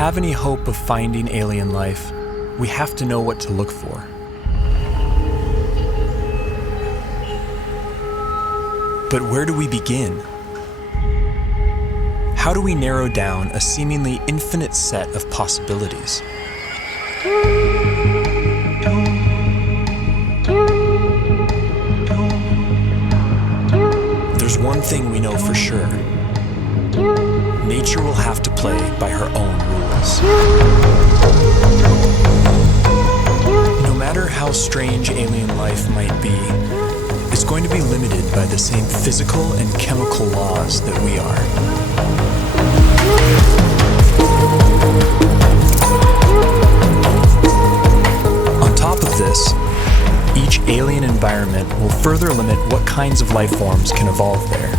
have any hope of finding alien life, we have to know what to look for. But where do we begin? How do we narrow down a seemingly infinite set of possibilities? There's one thing we know for sure. Nature will have to play by her own rules. No matter how strange alien life might be, it's going to be limited by the same physical and chemical laws that we are. On top of this, each alien environment will further limit what kinds of life forms can evolve there.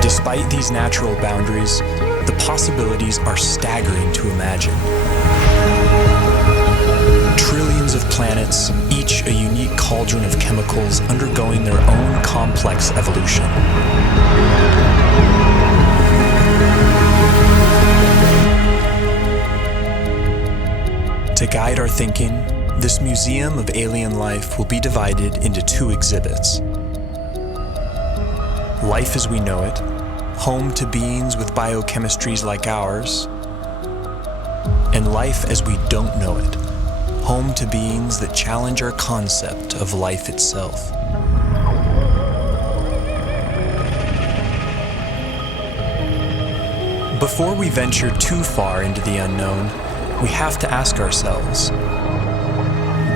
Despite these natural boundaries, the possibilities are staggering to imagine. Trillions of planets, each a unique cauldron of chemicals undergoing their own complex evolution. To guide our thinking, this museum of alien life will be divided into two exhibits. Life as we know it, home to beings with biochemistries like ours, and life as we don't know it, home to beings that challenge our concept of life itself. Before we venture too far into the unknown, we have to ask ourselves,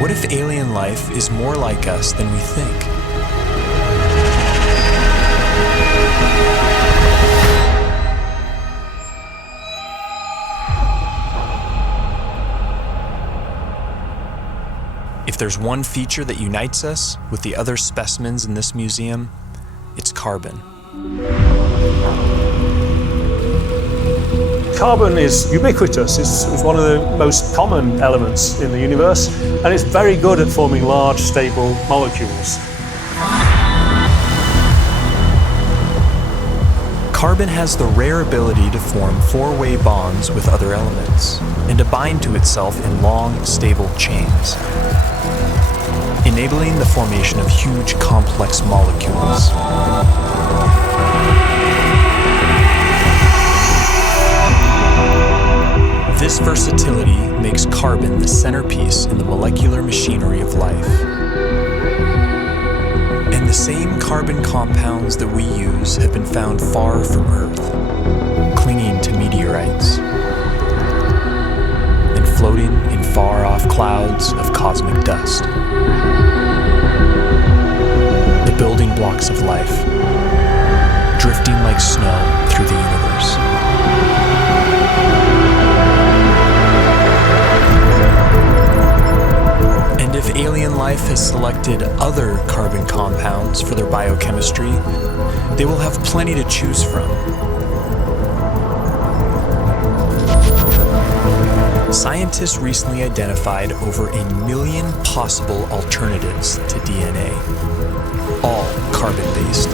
what if alien life is more like us than we think? If there's one feature that unites us with the other specimens in this museum, it's carbon. Carbon is ubiquitous. It's one of the most common elements in the universe, and it's very good at forming large, stable molecules. Carbon has the rare ability to form four-way bonds with other elements and to bind to itself in long, stable chains, enabling the formation of huge, complex molecules. This versatility makes carbon the centerpiece in the molecular machinery of life. And the same carbon compounds that we use have been found far from Earth, clinging to meteorites and floating in far-off clouds of cosmic dust. The building blocks of life, drifting like snow through the universe. And if alien life has selected other carbon compounds for their biochemistry, they will have plenty to choose from. Scientists recently identified over 1 million possible alternatives to DNA, all carbon-based.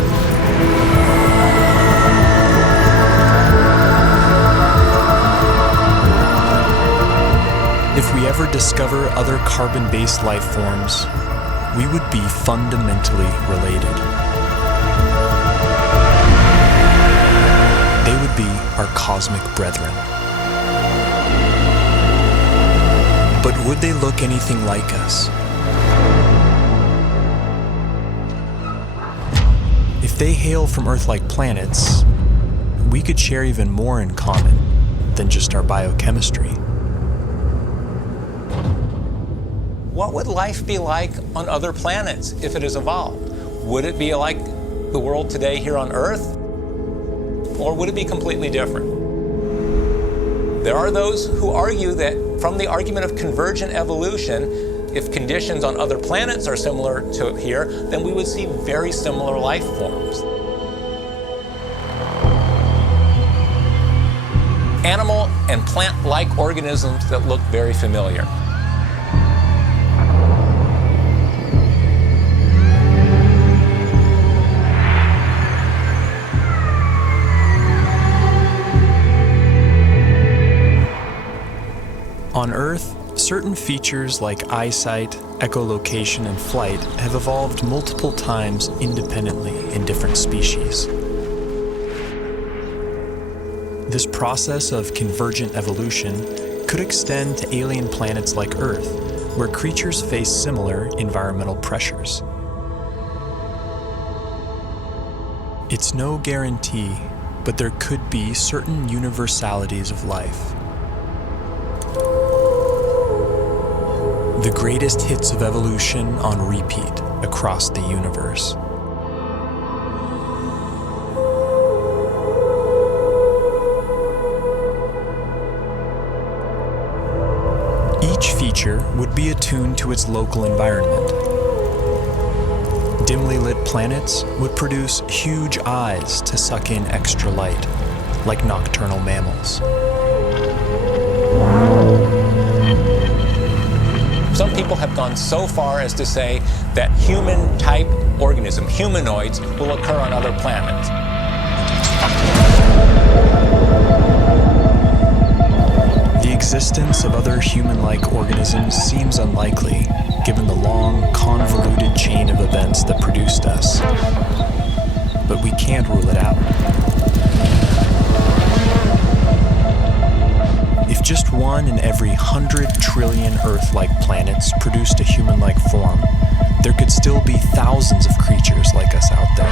If we ever discover other carbon-based life forms, we would be fundamentally related. They would be our cosmic brethren. But would they look anything like us? If they hail from Earth-like planets, we could share even more in common than just our biochemistry. What would life be like on other planets if it has evolved? Would it be like the world today here on Earth? Or would it be completely different? There are those who argue that from the argument of convergent evolution, if conditions on other planets are similar to here, then we would see very similar life forms. Animal and plant-like organisms that look very familiar. On Earth, certain features like eyesight, echolocation, and flight have evolved multiple times independently in different species. This process of convergent evolution could extend to alien planets like Earth, where creatures face similar environmental pressures. It's no guarantee, but there could be certain universalities of life. The greatest hits of evolution on repeat across the universe. Each feature would be attuned to its local environment. Dimly lit planets would produce huge eyes to suck in extra light, like nocturnal mammals. Some people have gone so far as to say that human-type organism, humanoids, will occur on other planets. The existence of other human-like organisms seems unlikely, given the long, convoluted chain of events that produced us. But we can't rule it out. If just one in every 100 trillion Earth-like planets produced a human-like form, there could still be thousands of creatures like us out there.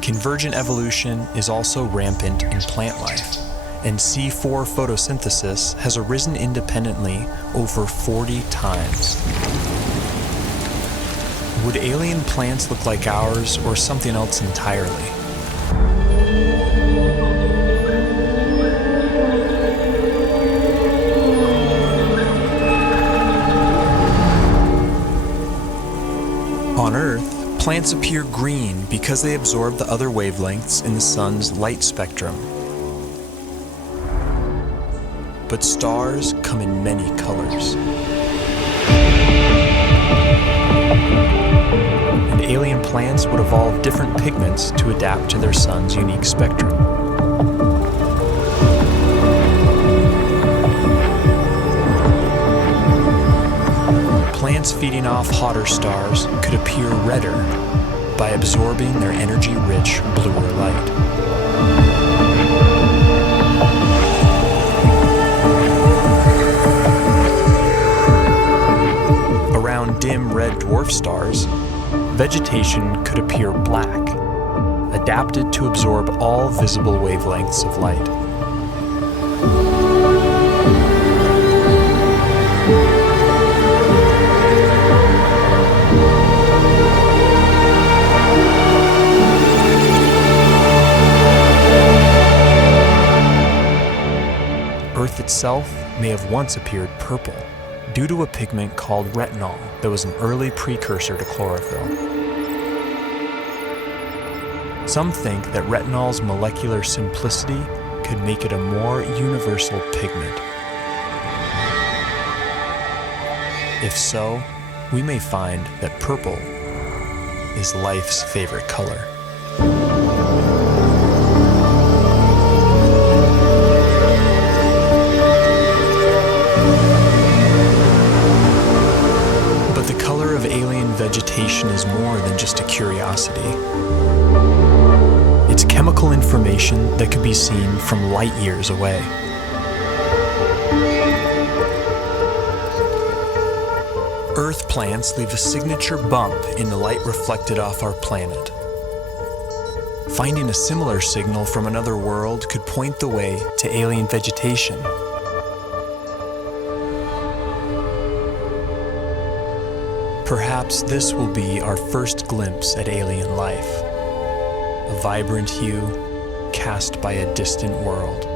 Convergent evolution is also rampant in plant life, and C4 photosynthesis has arisen independently over 40 times. Would alien plants look like ours or something else entirely? On Earth, plants appear green because they absorb the other wavelengths in the sun's light spectrum. But stars come in many colors. And alien plants would evolve different pigments to adapt to their sun's unique spectrum. Plants feeding off hotter stars could appear redder by absorbing their energy-rich bluer light. Around dim red dwarf stars, vegetation could appear black, adapted to absorb all visible wavelengths of light. Earth itself may have once appeared purple due to a pigment called retinol that was an early precursor to chlorophyll. Some think that retinol's molecular simplicity could make it a more universal pigment. If so, we may find that purple is life's favorite color. Vegetation is more than just a curiosity. It's chemical information that can be seen from light years away. Earth plants leave a signature bump in the light reflected off our planet. Finding a similar signal from another world could point the way to alien vegetation. Perhaps this will be our first glimpse at alien life, a vibrant hue cast by a distant world.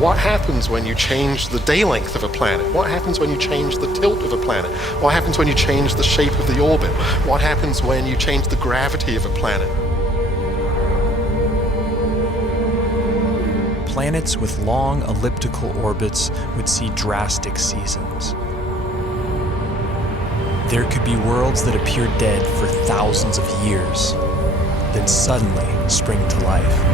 What happens when you change the day length of a planet? What happens when you change the tilt of a planet? What happens when you change the shape of the orbit? What happens when you change the gravity of a planet? Planets with long elliptical orbits would see drastic seasons. There could be worlds that appear dead for thousands of years, then suddenly spring to life.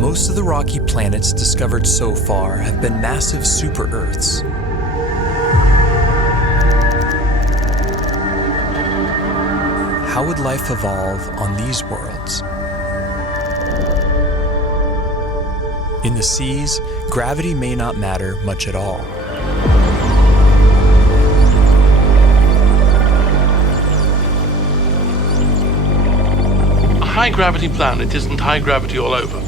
Most of the rocky planets discovered so far have been massive super-Earths. How would life evolve on these worlds? In the seas, gravity may not matter much at all. A high-gravity planet isn't high gravity all over.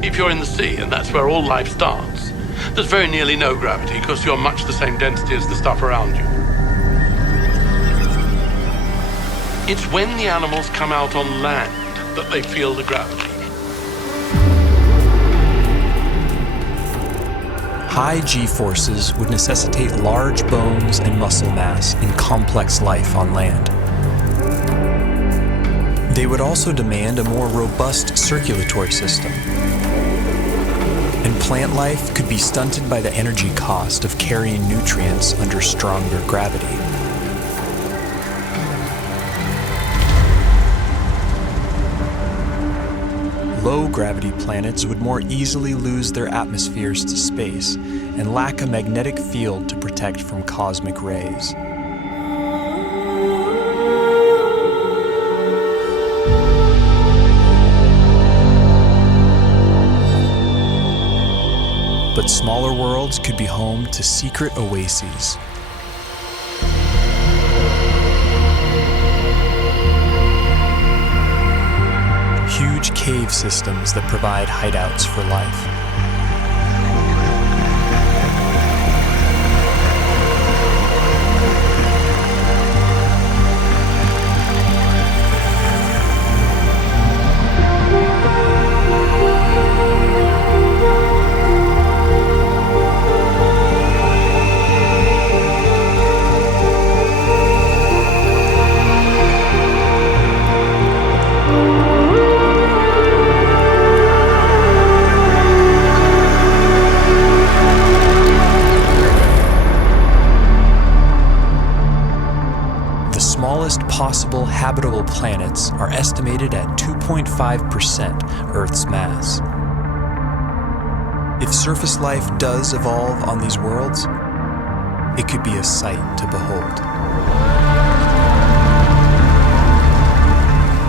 If you're in the sea, and that's where all life starts, there's very nearly no gravity because you're much the same density as the stuff around you. It's when the animals come out on land that they feel the gravity. High G-forces would necessitate large bones and muscle mass in complex life on land. They would also demand a more robust circulatory system. And plant life could be stunted by the energy cost of carrying nutrients under stronger gravity. Low-gravity planets would more easily lose their atmospheres to space and lack a magnetic field to protect from cosmic rays. But smaller worlds could be home to secret oases. Huge cave systems that provide hideouts for life. Possible habitable planets are estimated at 2.5% Earth's mass. If surface life does evolve on these worlds, it could be a sight to behold.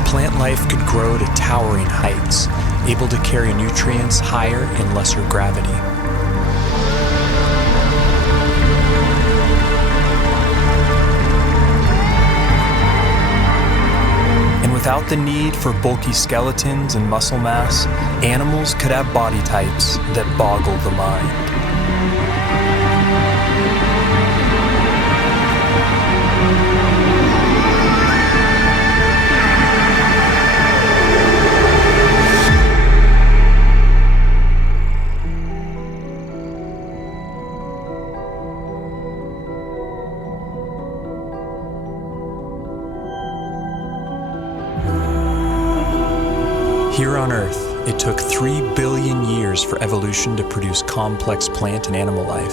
Plant life could grow to towering heights, able to carry nutrients higher in lesser gravity. Without the need for bulky skeletons and muscle mass, animals could have body types that boggle the mind. Here on Earth, it took 3 billion years for evolution to produce complex plant and animal life.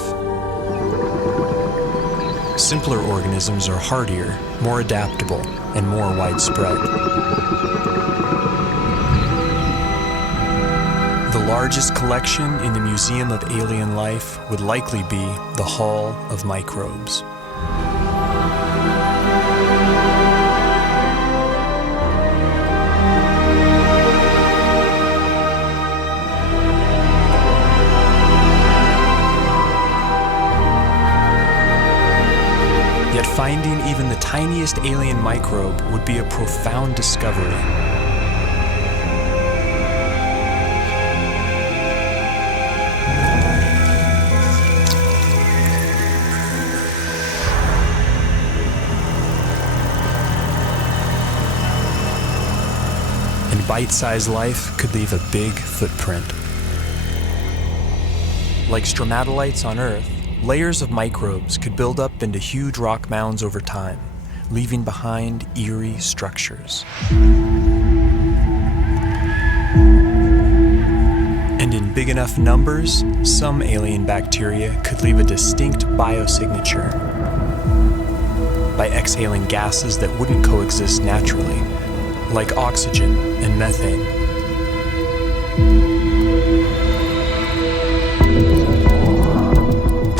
Simpler organisms are hardier, more adaptable, and more widespread. The largest collection in the Museum of Alien Life would likely be the Hall of Microbes. Yet finding even the tiniest alien microbe would be a profound discovery. and bite-sized life could leave a big footprint. Like stromatolites on Earth, layers of microbes could build up into huge rock mounds over time, leaving behind eerie structures. And in big enough numbers, some alien bacteria could leave a distinct biosignature by exhaling gases that wouldn't coexist naturally, like oxygen and methane.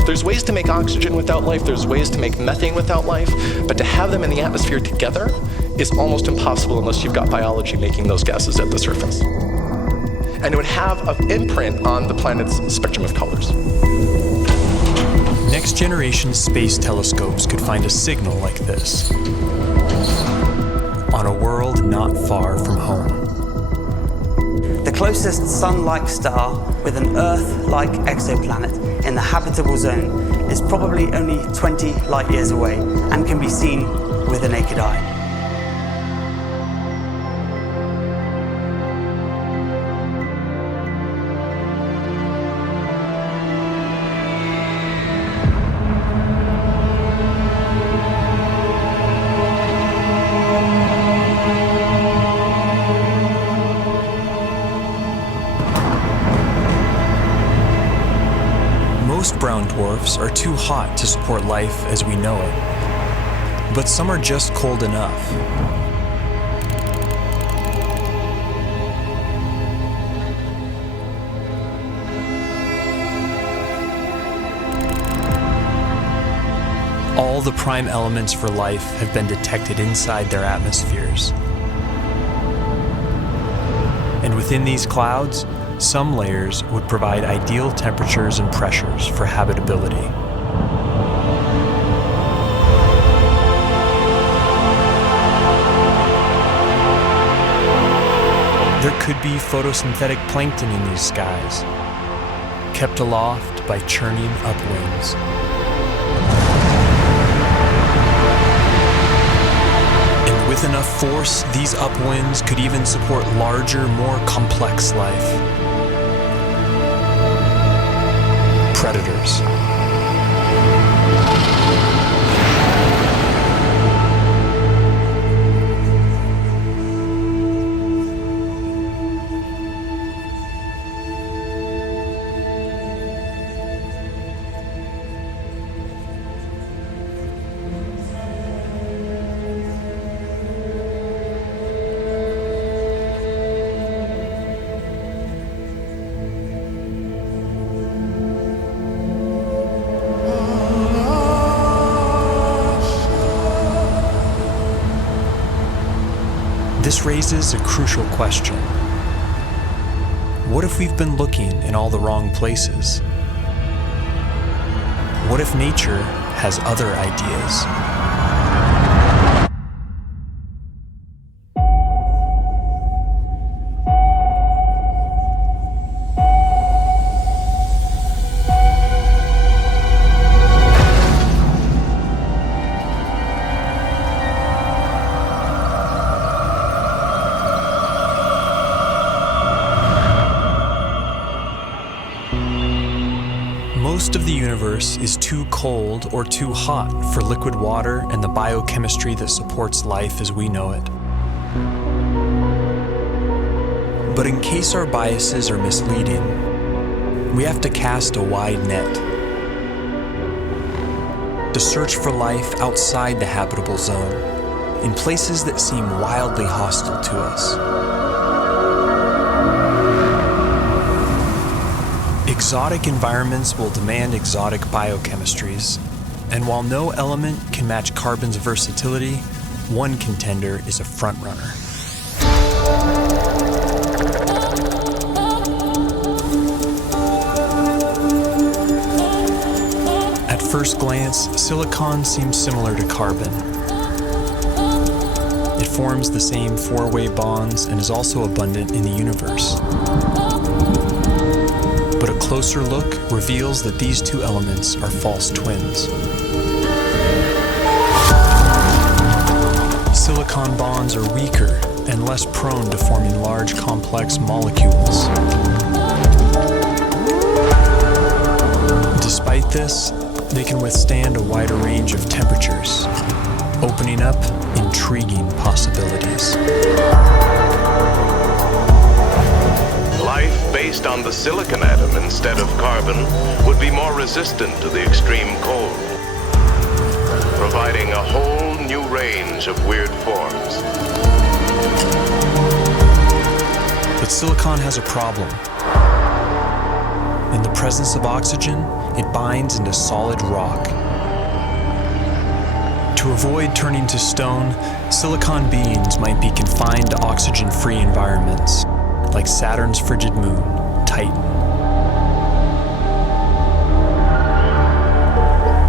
There's ways to make oxygen without life, there's ways to make methane without life, but to have them in the atmosphere together is almost impossible unless you've got biology making those gases at the surface. And it would have an imprint on the planet's spectrum of colors. Next-generation space telescopes could find a signal like this on a world not far from home. The closest Sun-like star with an Earth-like exoplanet in the habitable zone is probably only 20 light years away and can be seen with the naked eye. Most brown dwarfs are too hot to support life as we know it, but some are just cold enough. All the prime elements for life have been detected inside their atmospheres. And within these clouds, some layers would provide ideal temperatures and pressures for habitability. There could be photosynthetic plankton in these skies, kept aloft by churning upwinds. And with enough force, these upwinds could even support larger, more complex life. Predators. This raises a crucial question. What if we've been looking in all the wrong places? What if nature has other ideas? Most of the universe is too cold or too hot for liquid water and the biochemistry that supports life as we know it. But in case our biases are misleading, we have to cast a wide net to search for life outside the habitable zone, in places that seem wildly hostile to us. Exotic environments will demand exotic biochemistries, and while no element can match carbon's versatility, one contender is a frontrunner. At first glance, silicon seems similar to carbon. It forms the same four-way bonds and is also abundant in the universe. But a closer look reveals that these two elements are false twins. Silicon bonds are weaker and and less prone to forming large, complex molecules. Despite this, they can withstand a wider range of temperatures, opening up intriguing possibilities. Life based on the silicon atom instead of carbon would be more resistant to the extreme cold, providing a whole new range of weird forms. But silicon has a problem. In the presence of oxygen, it binds into solid rock. To avoid turning to stone, silicon beings might be confined to oxygen-free environments, like Saturn's frigid moon, Titan.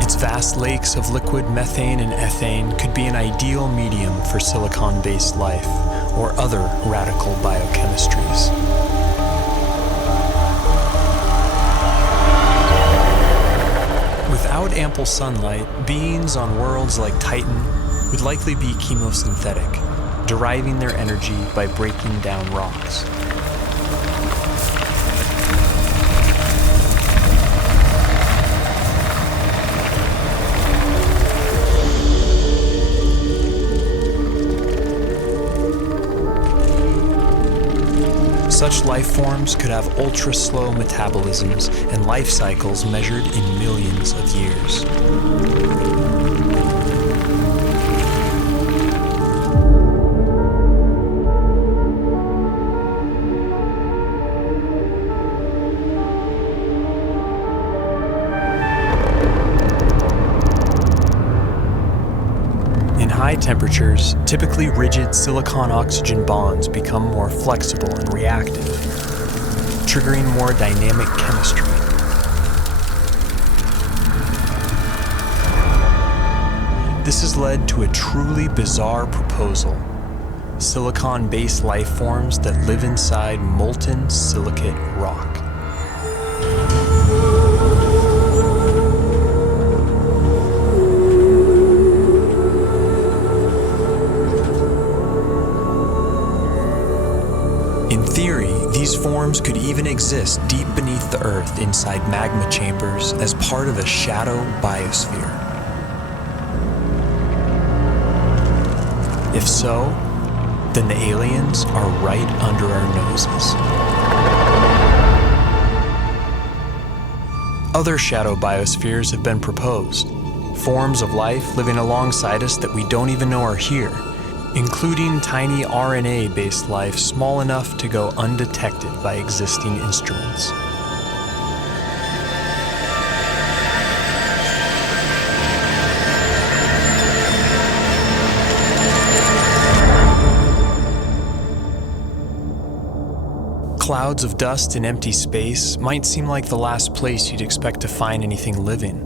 Its vast lakes of liquid methane and ethane could be an ideal medium for silicon-based life or other radical biochemistries. Without ample sunlight, beings on worlds like Titan would likely be chemosynthetic, deriving their energy by breaking down rocks. Such life forms could have ultra-slow metabolisms and life cycles measured in millions of years. In high temperatures, typically rigid silicon-oxygen bonds become more flexible and reactive, triggering more dynamic chemistry. This has led to a truly bizarre proposal: silicon-based life forms that live inside molten silicate rock. In theory, these forms could even exist deep beneath the Earth inside magma chambers as part of a shadow biosphere. If so, then the aliens are right under our noses. Other shadow biospheres have been proposed, forms of life living alongside us that we don't even know are here, including tiny RNA-based life small enough to go undetected by existing instruments. Clouds of dust in empty space might seem like the last place you'd expect to find anything living.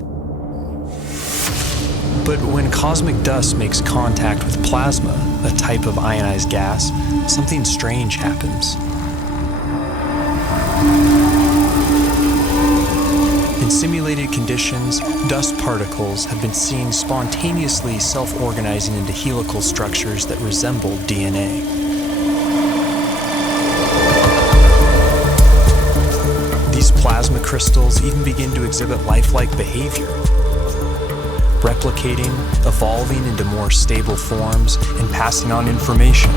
But when cosmic dust makes contact with plasma, a type of ionized gas, something strange happens. In simulated conditions, dust particles have been seen spontaneously self-organizing into helical structures that resemble DNA. These plasma crystals even begin to exhibit lifelike behavior, replicating, evolving into more stable forms, and passing on information.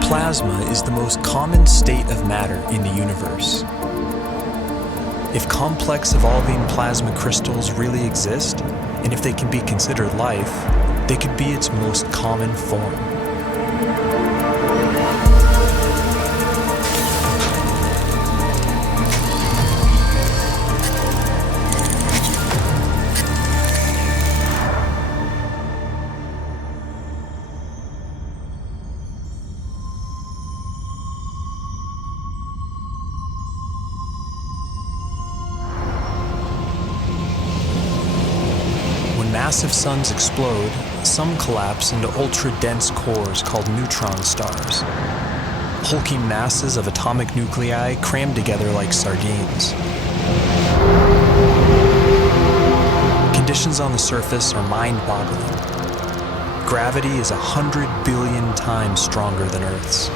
Plasma is the most common state of matter in the universe. If complex evolving plasma crystals really exist, and if they can be considered life, they could be its most common form. massive suns explode, some collapse into ultra-dense cores called neutron stars. Hulking masses of atomic nuclei crammed together like sardines. Conditions on the surface are mind-boggling. Gravity is 100 billion times stronger than Earth's.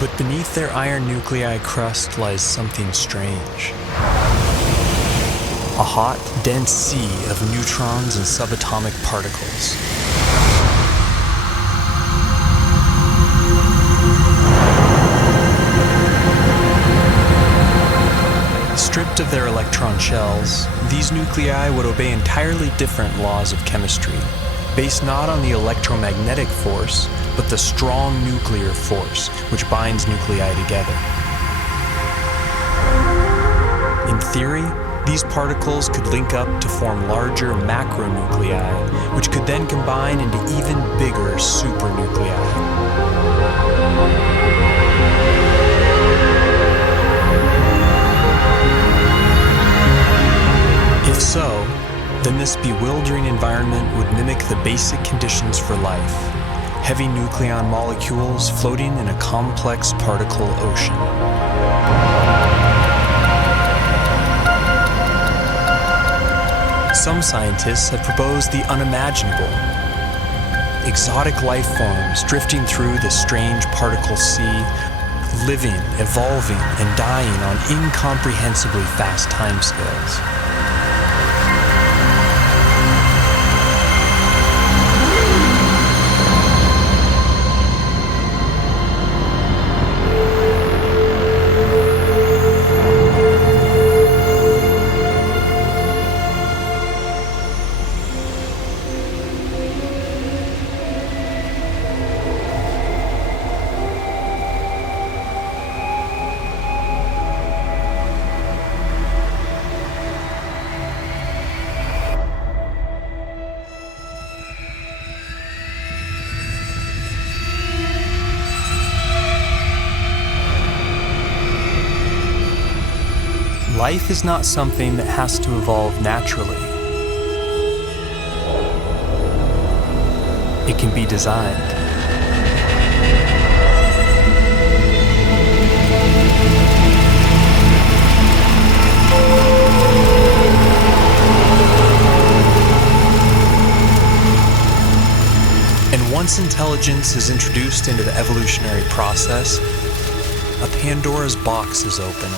But beneath their iron nuclei crust lies something strange. A hot, dense sea of neutrons and subatomic particles. Stripped of their electron shells, these nuclei would obey entirely different laws of chemistry, based not on the electromagnetic force, but the strong nuclear force which binds nuclei together. In theory, these particles could link up to form larger macronuclei, which could then combine into even bigger supernuclei. If so, then this bewildering environment would mimic the basic conditions for life: heavy nucleon molecules floating in a complex particle ocean. Some scientists have proposed the unimaginable: exotic life forms drifting through this strange particle sea, living, evolving, and dying on incomprehensibly fast timescales. Life is not something that has to evolve naturally. It can be designed. And once intelligence is introduced into the evolutionary process, a Pandora's box is opened.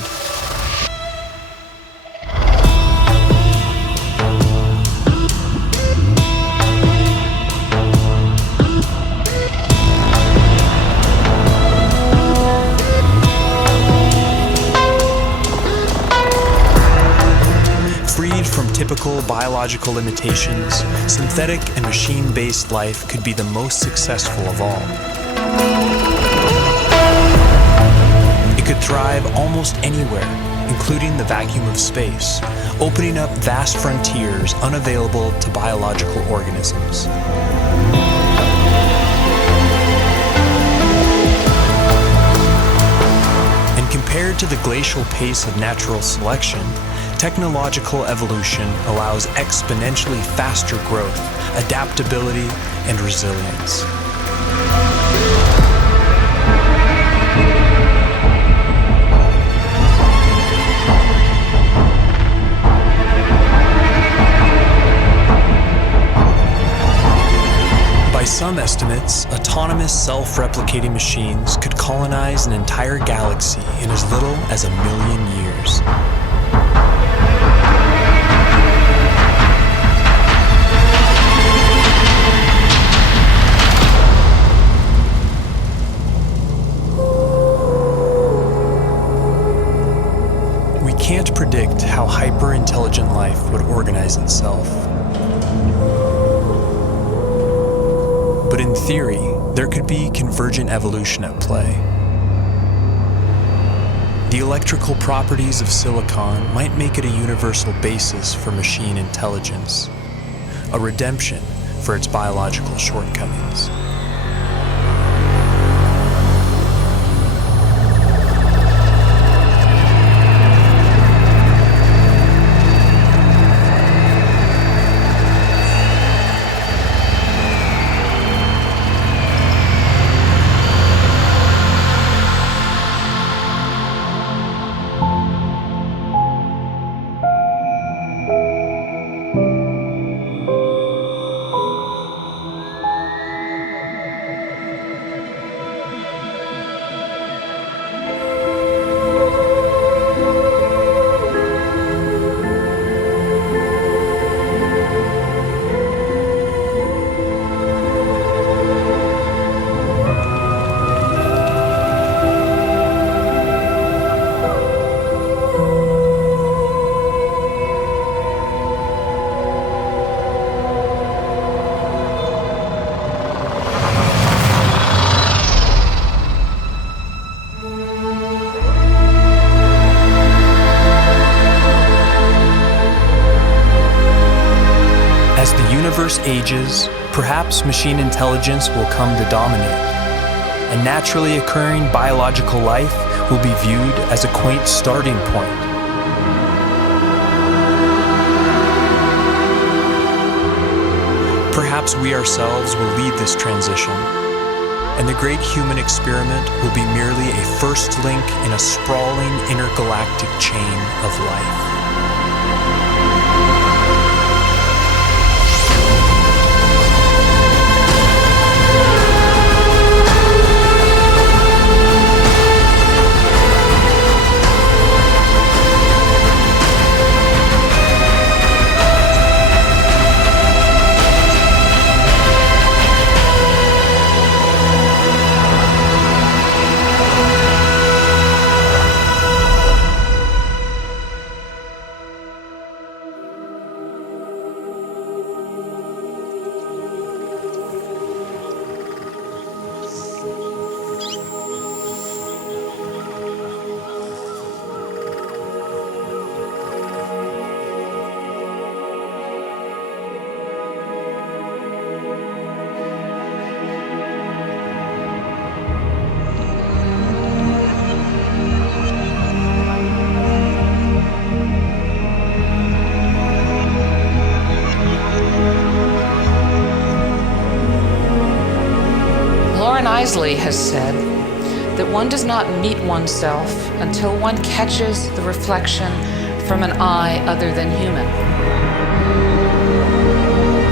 Typical biological limitations, synthetic and machine-based life could be the most successful of all. It could thrive almost anywhere, including the vacuum of space, opening up vast frontiers unavailable to biological organisms. And compared to the glacial pace of natural selection, technological evolution allows exponentially faster growth, adaptability, and resilience. By some estimates, autonomous self-replicating machines could colonize an entire galaxy in as little as 1 million years. Can't predict how hyper-intelligent life would organize itself. But in theory, there could be convergent evolution at play. The electrical properties of silicon might make it a universal basis for machine intelligence, a redemption for its biological shortcomings. universe ages, perhaps machine intelligence will come to dominate, and naturally occurring biological life will be viewed as a quaint starting point. Perhaps we ourselves will lead this transition, and the great human experiment will be merely a first link in a sprawling intergalactic chain of life. Isley has said that one does not meet oneself until one catches the reflection from an eye other than human.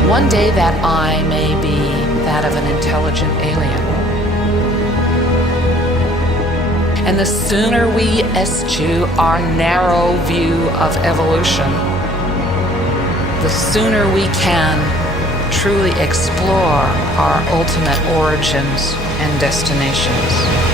One day that eye may be that of an intelligent alien. And the sooner we eschew our narrow view of evolution, the sooner we can truly explore our ultimate origins and destinations.